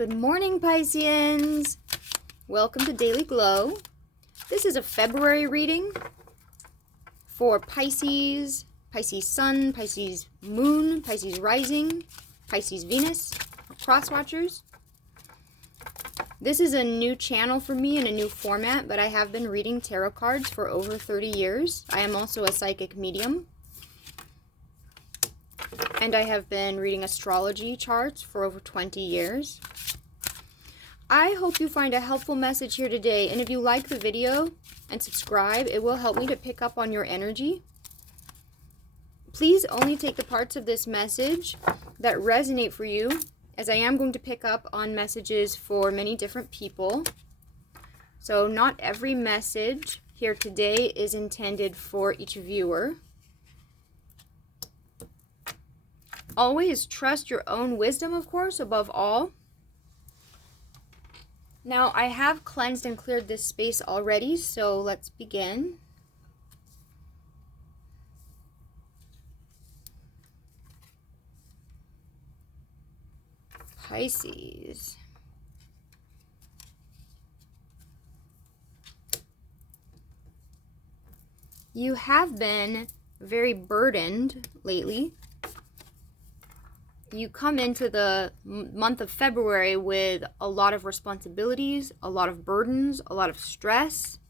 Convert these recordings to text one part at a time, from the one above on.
Good morning, Pisceans. Welcome to Daily Glow. This is a February reading for Pisces, Pisces Sun, Pisces Moon, Pisces Rising, Pisces Venus, cross watchers. This is a new channel for me and a new format, but I have been reading tarot cards for over 30 years. I am also a psychic medium. And I have been reading astrology charts for over 20 years. I hope you find a helpful message here today, and if you like the video and subscribe, it will help me to pick up on your energy. Please only take the parts of this message that resonate for you, as I am going to pick up on messages for many different people. So not every message here today is intended for each viewer. Always trust your own wisdom, of course, above all. Now, I have cleansed and cleared this space already, so let's begin. Pisces. You have been very burdened lately. You come into the month of February with a lot of responsibilities, a lot of burdens, a lot of stress.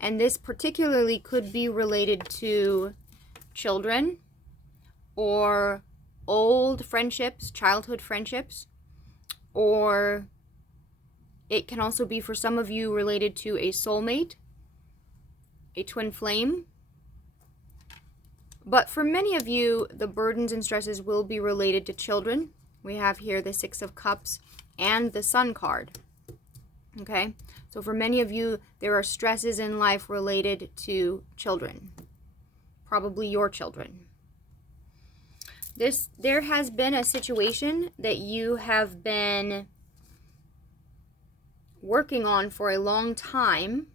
And this particularly could be related to children or old friendships, childhood friendships. Or it can also be for some of you related to a soulmate, a twin flame. But for many of you, the burdens and stresses will be related to children. We have here the Six of Cups and the Sun card. Okay? So for many of you, there are stresses in life related to children. Probably your children. There has been a situation that you have been working on for a long time.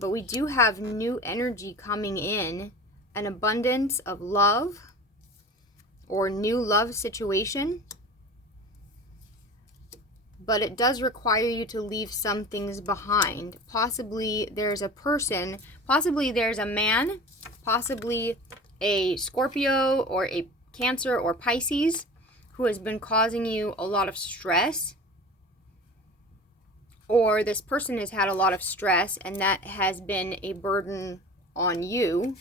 But we do have new energy coming in, an abundance of love or new love situation. But it does require you to leave some things behind. Possibly there's a person, possibly there's a man, possibly a Scorpio or a Cancer or Pisces who has been causing you a lot of stress. Or this person has had a lot of stress and that has been a burden on you.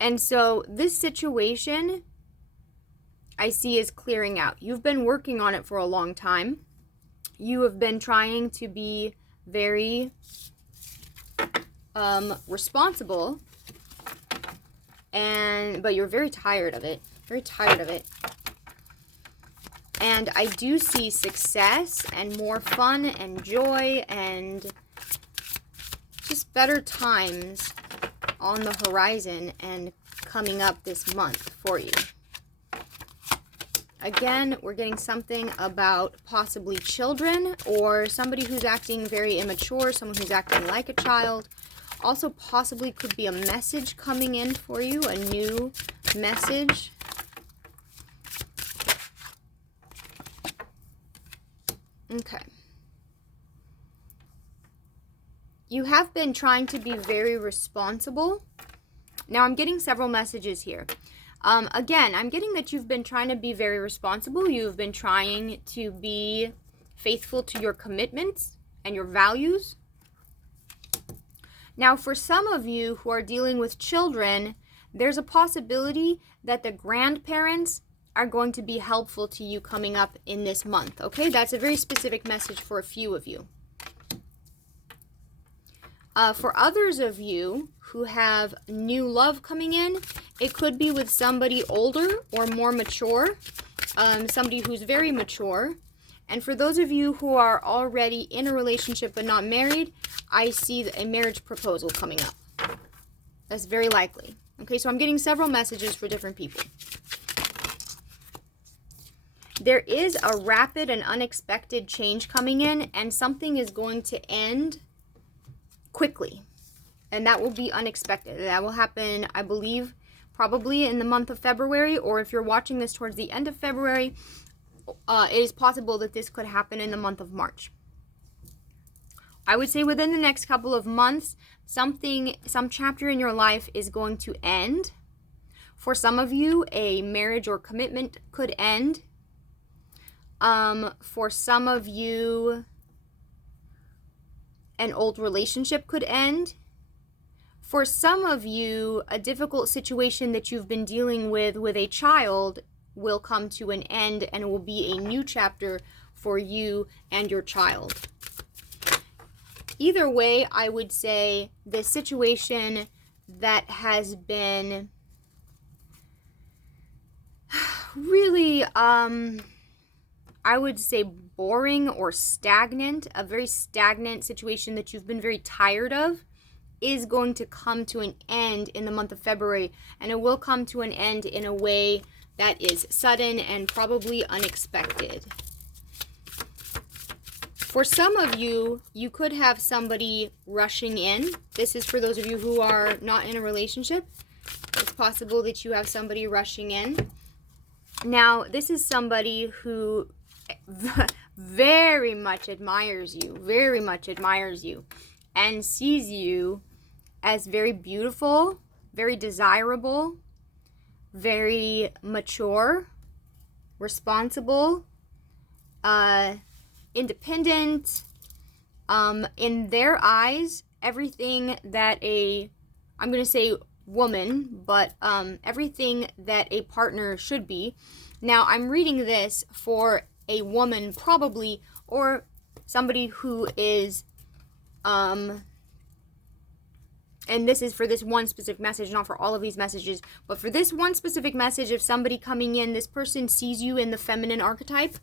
And so this situation I see is clearing out. You've been working on it for a long time. You have been trying to be very responsible, but you're very tired of it. Very tired of it. And I do see success and more fun and joy and just better times on the horizon and coming up this month for you. Again, we're getting something about possibly children or somebody who's acting very immature, someone who's acting like a child. Also possibly could be a message coming in for you, a new message. Okay. You have been trying to be very responsible. Now, I'm getting several messages here. Again, I'm getting that you've been trying to be very responsible. You've been trying to be faithful to your commitments and your values. Now, for some of you who are dealing with children, there's a possibility that the grandparents are going to be helpful to you coming up in this month, okay? That's a very specific message for a few of you. For others of you who have new love coming in, it could be with somebody older or more mature, somebody who's very mature. And for those of you who are already in a relationship but not married, I see a marriage proposal coming up. That's very likely. Okay, so I'm getting several messages for different people. There is a rapid and unexpected change coming in, and something is going to end quickly. And that will be unexpected. That will happen, I believe, probably in the month of February, or if you're watching this towards the end of February, it is possible that this could happen in the month of March. I would say within the next couple of months, some chapter in your life is going to end. For some of you, a marriage or commitment could end. For some of you, an old relationship could end. For some of you, a difficult situation that you've been dealing with a child will come to an end, and it will be a new chapter for you and your child. Either way, I would say the situation that has been really, I would say boring or stagnant, a very stagnant situation that you've been very tired of, is going to come to an end in the month of February, and it will come to an end in a way that is sudden and probably unexpected. For some of you, you could have somebody rushing in. This is for those of you who are not in a relationship. It's possible that you have somebody rushing in. Now, this is somebody who very much admires you, and sees you as very beautiful, very desirable, very mature, responsible, independent. In their eyes, everything that I'm going to say woman, but everything that a partner should be. Now, I'm reading this for a woman probably, or somebody who is, and this is for this one specific message, not for all of these messages, but for this one specific message of somebody coming in, this person sees you in the feminine archetype,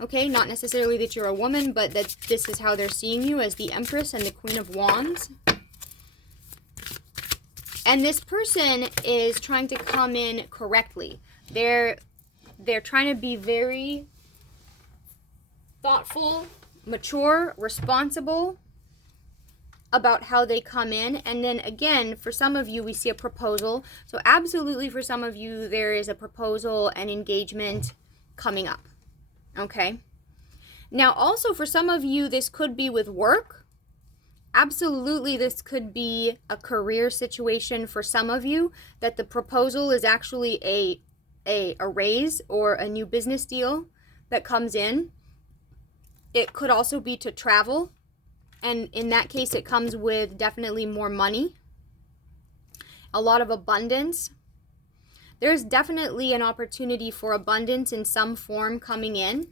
okay? Not necessarily that you're a woman, but that this is how they're seeing you, as the Empress and the Queen of Wands. And this person is trying to come in correctly. They're trying to be very thoughtful, mature, responsible about how they come in. And then again, for some of you, we see a proposal. So absolutely, for some of you, there is a proposal and engagement coming up. Okay? Now, also for some of you, this could be with work. Absolutely, this could be a career situation for some of you, that the proposal is actually a raise or a new business deal that comes in. It could also be to travel. And in that case, it comes with definitely more money, a lot of abundance. There's definitely an opportunity for abundance in some form coming in.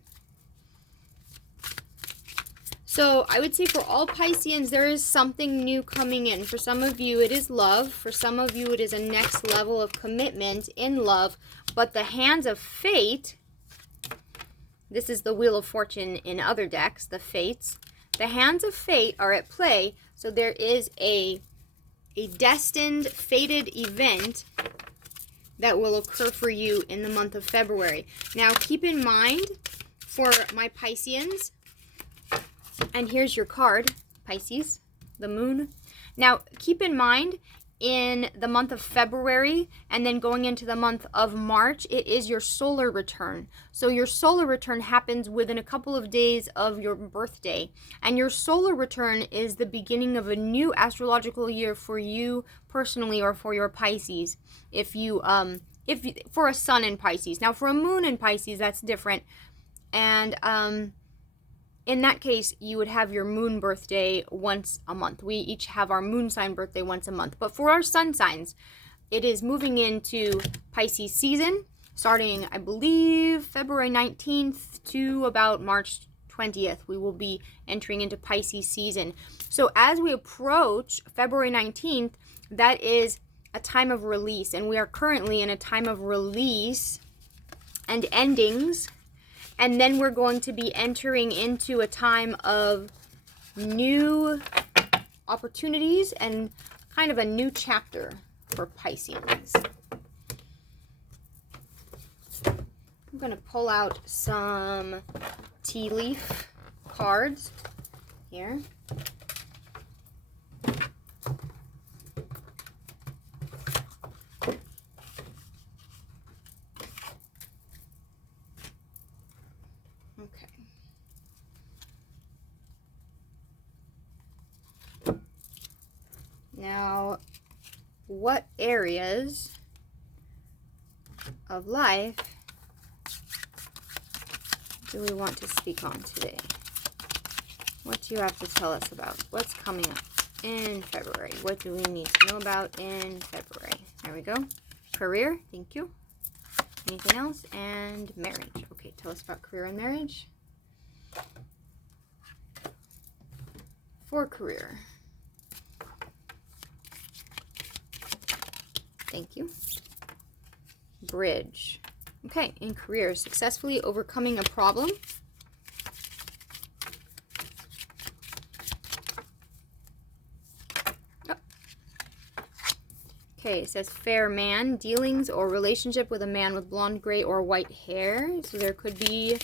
So I would say for all Pisceans, there is something new coming in. For some of you, it is love. For some of you, it is a next level of commitment in love. But the hands of fate, this is the Wheel of Fortune in other decks, the fates. The hands of fate are at play, so there is a destined, fated event that will occur for you in the month of February. Now, keep in mind, for my Pisceans, and here's your card, Pisces, the moon. Now, keep in mind, in the month of February and then going into the month of March, it is your solar return. So your solar return happens within a couple of days of your birthday. And your solar return is the beginning of a new astrological year for you personally, or for your Pisces. If for a sun in Pisces. Now for a moon in Pisces, that's different. And in that case, you would have your moon birthday once a month. We each have our moon sign birthday once a month. But for our sun signs, it is moving into Pisces season, starting, I believe, February 19th to about March 20th. We will be entering into Pisces season. So as we approach February 19th, that is a time of release. And we are currently in a time of release and endings. And then we're going to be entering into a time of new opportunities and kind of a new chapter for Pisces. I'm going to pull out some tea leaf cards here. what areas of life do we want to speak on today? What do you have to tell us about what's coming up in February? What do we need to know about in February? There we go. Career, thank you. Anything else? And marriage. Okay, tell us about career and marriage. For career. Thank you. Bridge. Okay, in career, successfully overcoming a problem. Oh. Okay, it says fair man, dealings or relationship with a man with blonde, gray, or white hair. So there could be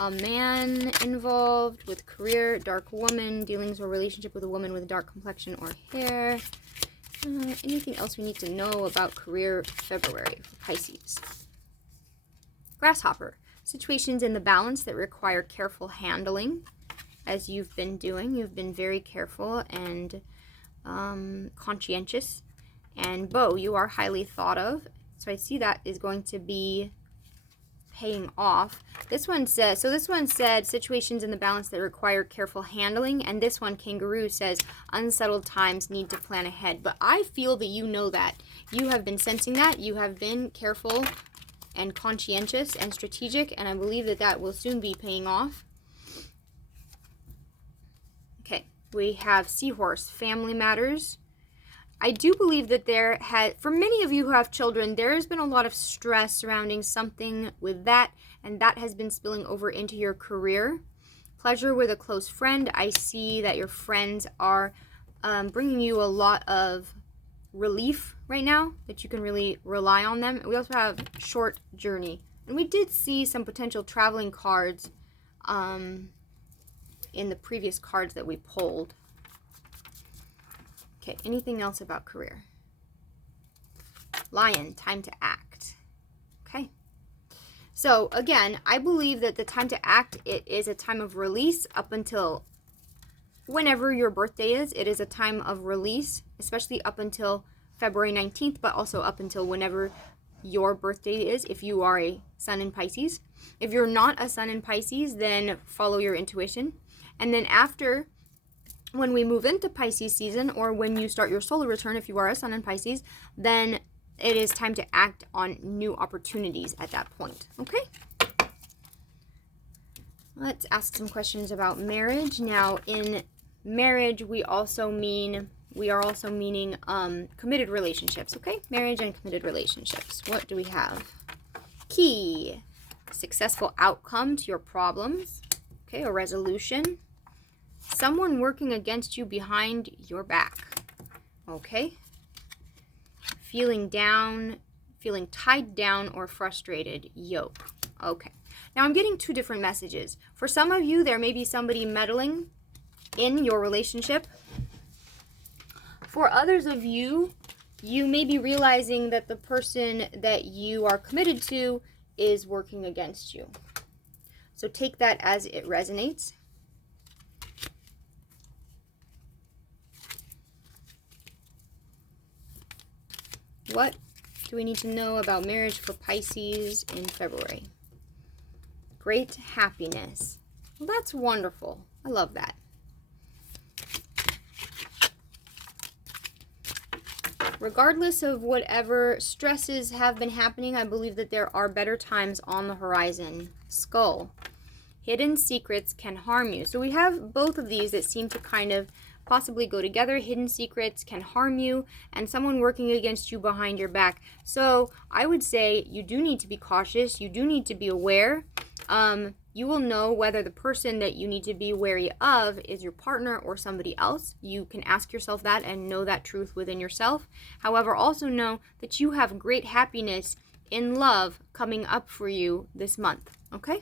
a man involved with career, dark woman, dealings or relationship with a woman with dark complexion or hair. Anything else we need to know about career February for Pisces? Grasshopper. Situations in the balance that require careful handling, as you've been doing. You've been very careful and conscientious. And Bow, you are highly thought of. So I see that is going to be paying off. This one says, so this one said situations in the balance that require careful handling, and this one, Kangaroo, says unsettled times need to plan ahead. But I feel that you know that. You have been sensing that. You have been careful and conscientious and strategic, and I believe that that will soon be paying off. Okay, we have Seahorse, family matters. I do believe that for many of you who have children, there has been a lot of stress surrounding something with that, and that has been spilling over into your career. Pleasure with a close friend. I see that your friends are bringing you a lot of relief right now, that you can really rely on them. We also have short journey, and we did see some potential traveling cards in the previous cards that we pulled. Okay, anything else about career? Lion, time to act. Okay. So again, I believe that the time to act, it is a time of release up until whenever your birthday is. It is a time of release, especially up until February 19th, but also up until whenever your birthday is, if you are a sun in Pisces. If you're not a sun in Pisces, then follow your intuition. And then after, when we move into Pisces season, or when you start your solar return, if you are a sun in Pisces, then it is time to act on new opportunities at that point. Okay? Let's ask some questions about marriage. Now, in marriage, we are also meaning committed relationships. Okay? Marriage and committed relationships. What do we have? Key. Successful outcome to your problems. Okay, a resolution. Someone working against you behind your back. Okay. Feeling down, feeling tied down or frustrated. Yoke. Okay. Now I'm getting two different messages. For some of you, there may be somebody meddling in your relationship. For others of you, you may be realizing that the person that you are committed to is working against you. So take that as it resonates. What do we need to know about marriage for Pisces in February? Great happiness. Well, that's wonderful. I love that. Regardless of whatever stresses have been happening, I believe that there are better times on the horizon. Skull. Hidden secrets can harm you. So we have both of these that seem to kind of possibly go together. Hidden secrets can harm you, and someone working against you behind your back. So I would say you do need to be cautious. You do need to be aware. You will know whether the person that you need to be wary of is your partner or somebody else. You can ask yourself that and know that truth within yourself. However, also know that you have great happiness in love coming up for you this month. Okay?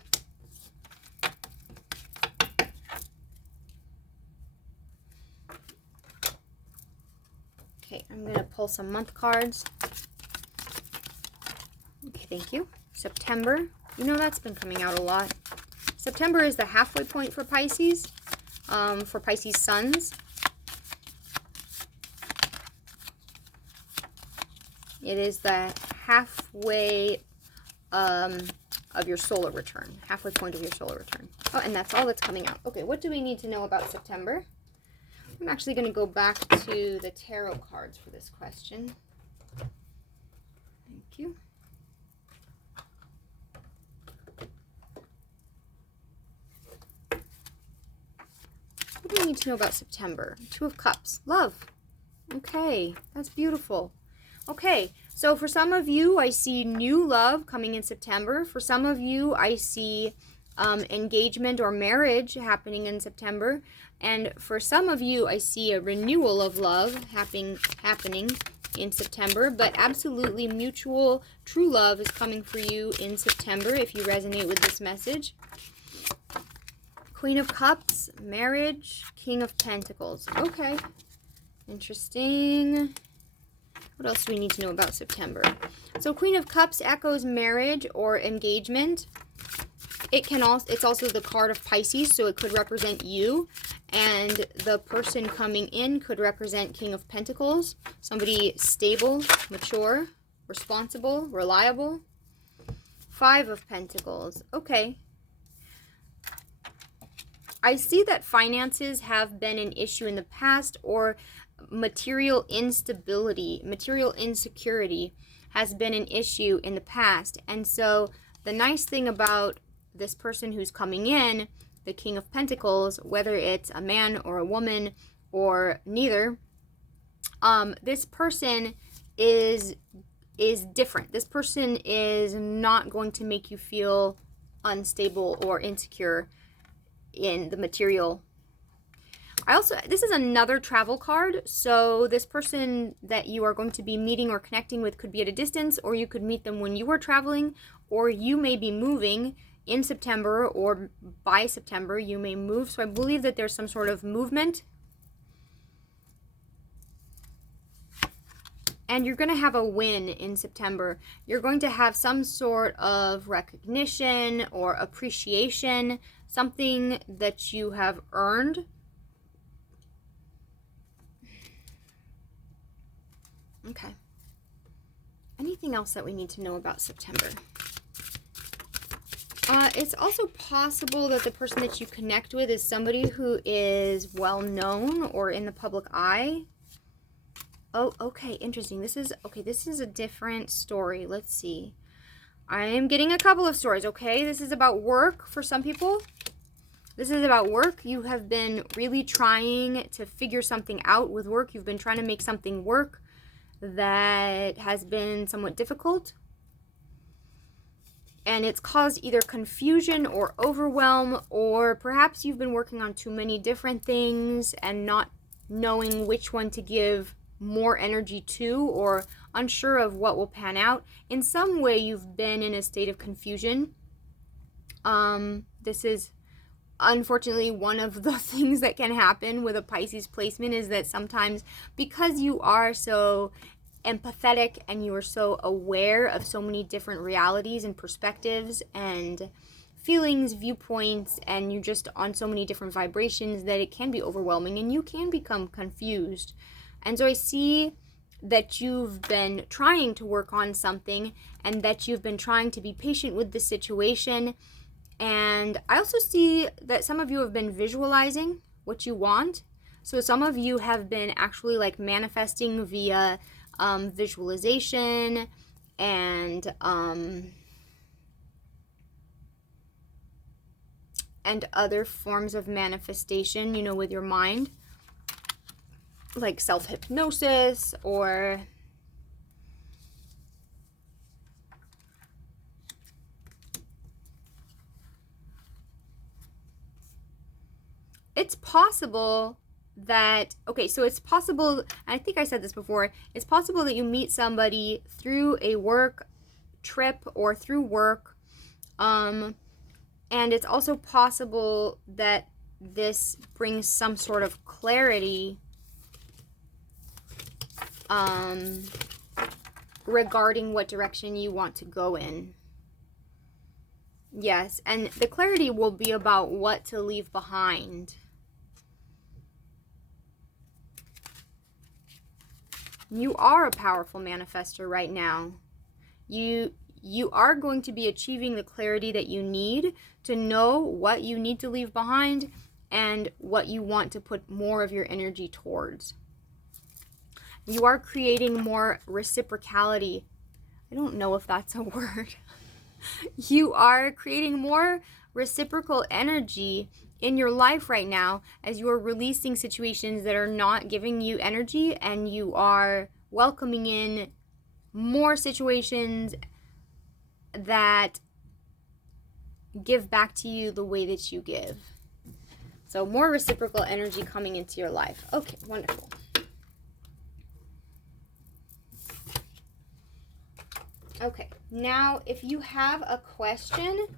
Okay, I'm going to pull some month cards. Okay, thank you. September. You know that's been coming out a lot. September is the halfway point for Pisces, for Pisces suns. It is the halfway of your solar return. Halfway point of your solar return. Oh, and that's all that's coming out. Okay, what do we need to know about September? I'm actually going to go back to the tarot cards for this question. Thank you. What do we need to know about September? Two of Cups. Love. Okay, that's beautiful. Okay, so for some of you, I see new love coming in September. For some of you, I see engagement or marriage happening in September. And for some of you, I see a renewal of love happening in September. But absolutely mutual, true love is coming for you in September if you resonate with this message. Queen of Cups, marriage, King of Pentacles. Okay, interesting. What else do we need to know about September? So Queen of Cups echoes marriage or engagement. It's also the card of Pisces, so it could represent you. And the person coming in could represent King of Pentacles. Somebody stable, mature, responsible, reliable. Five of Pentacles. Okay. I see that finances have been an issue in the past, or material instability, material insecurity has been an issue in the past. And so the nice thing about this person who's coming in, the King of Pentacles, whether it's a man or a woman or neither, this person is different. This person is not going to make you feel unstable or insecure in the material. This is another travel card, so this person that you are going to be meeting or connecting with could be at a distance, or you could meet them when you are traveling, or you may be moving in September, or by September you may move. So I believe that there's some sort of movement. And you're going to have a win in September. You're going to have some sort of recognition or appreciation, something that you have earned. Okay. Anything else that we need to know about September? It's also possible that the person that you connect with is somebody who is well known or in the public eye. Oh, okay, interesting. This is a different story. Let's see. I am getting a couple of stories, okay? This is about work for some people. This is about work. You have been really trying to figure something out with work. You've been trying to make something work that has been somewhat difficult. And it's caused either confusion or overwhelm, or perhaps you've been working on too many different things and not knowing which one to give more energy to, or unsure of what will pan out. In some way, you've been in a state of confusion. This is unfortunately one of the things that can happen with a Pisces placement, is that sometimes, because you are so empathetic and you are so aware of so many different realities and perspectives and feelings, viewpoints, and you're just on so many different vibrations, that it can be overwhelming and you can become confused. And so I see that you've been trying to work on something, and that you've been trying to be patient with the situation. And I also see that some of you have been visualizing what you want. So some of you have been actually like manifesting via visualization and other forms of manifestation, you know, with your mind, like self-hypnosis, or it's possible that, okay, so it's possible, and I think I said this before, it's possible that you meet somebody through a work trip or through work, and it's also possible that this brings some sort of clarity regarding what direction you want to go in. Yes, and the clarity will be about what to leave behind. You are a powerful manifester right now. You are going to be achieving the clarity that you need to know what you need to leave behind and what you want to put more of your energy towards. You are creating more reciprocality. I don't know if that's a word. You are creating more reciprocal energy in your life right now as you are releasing situations that are not giving you energy, and you are welcoming in more situations that give back to you the way that you give. So more reciprocal energy coming into your life. Okay, wonderful. Okay, now if you have a question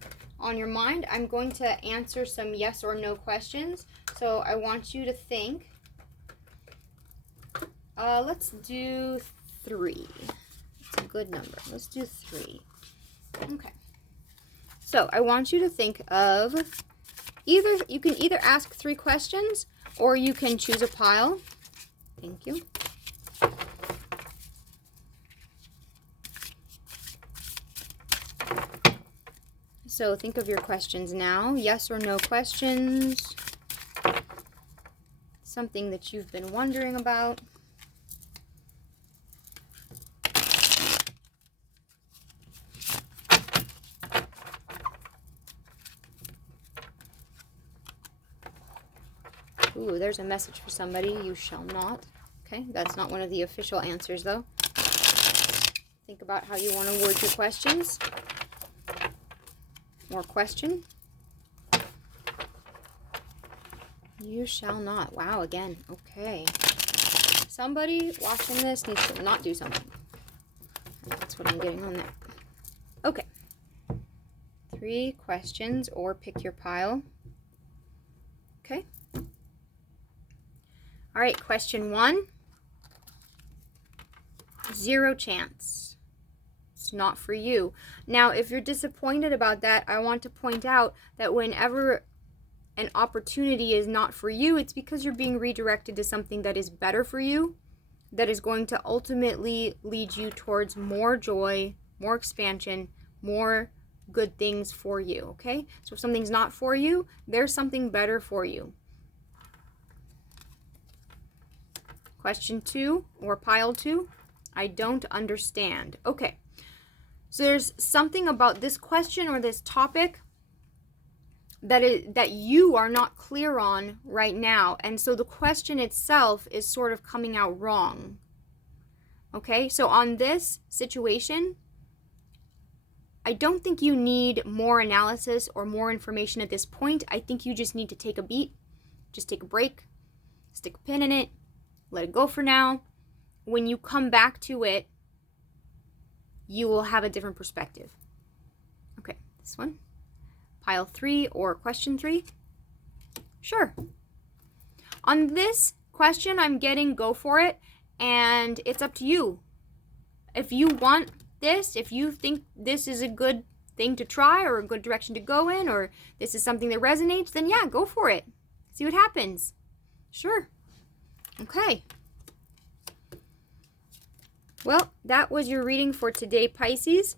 on your mind, I'm going to answer some yes or no questions. So I want you to think. Let's do 3. It's a good number. Let's do 3. Okay. So I want you to think of you can either ask 3 questions or you can choose a pile. Thank you. So think of your questions now. Yes or no questions. Something that you've been wondering about. Ooh, there's a message for somebody. You shall not. Okay, that's not one of the official answers, though. Think about how you want to word your questions. More question. You shall not. Wow, again. Okay. Somebody watching this needs to not do something. That's what I'm getting on there. Okay. 3 questions, or pick your pile. Okay. All right, question 1. 0 chance. It's not for you. Now, if you're disappointed about that, I want to point out that whenever an opportunity is not for you, it's because you're being redirected to something that is better for you, that is going to ultimately lead you towards more joy, more expansion, more good things for you, okay? So if something's not for you, there's something better for you. Question 2, or pile 2, I don't understand. Okay. So there's something about this question or this topic that you are not clear on right now. And so the question itself is sort of coming out wrong. Okay, so on this situation, I don't think you need more analysis or more information at this point. I think you just need to take a beat, just take a break, stick a pin in it, let it go for now. When you come back to it, you will have a different perspective. Okay, this one. Pile 3 or question 3. Sure. On this question, I'm getting go for it, and it's up to you. If you want this, if you think this is a good thing to try or a good direction to go in, or this is something that resonates, then yeah, go for it. See what happens. Sure. Okay. Well, that was your reading for today, Pisces.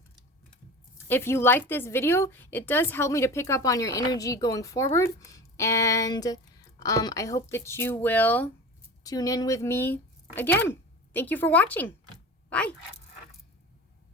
If you like this video, it does help me to pick up on your energy going forward. And I hope that you will tune in with me again. Thank you for watching. Bye.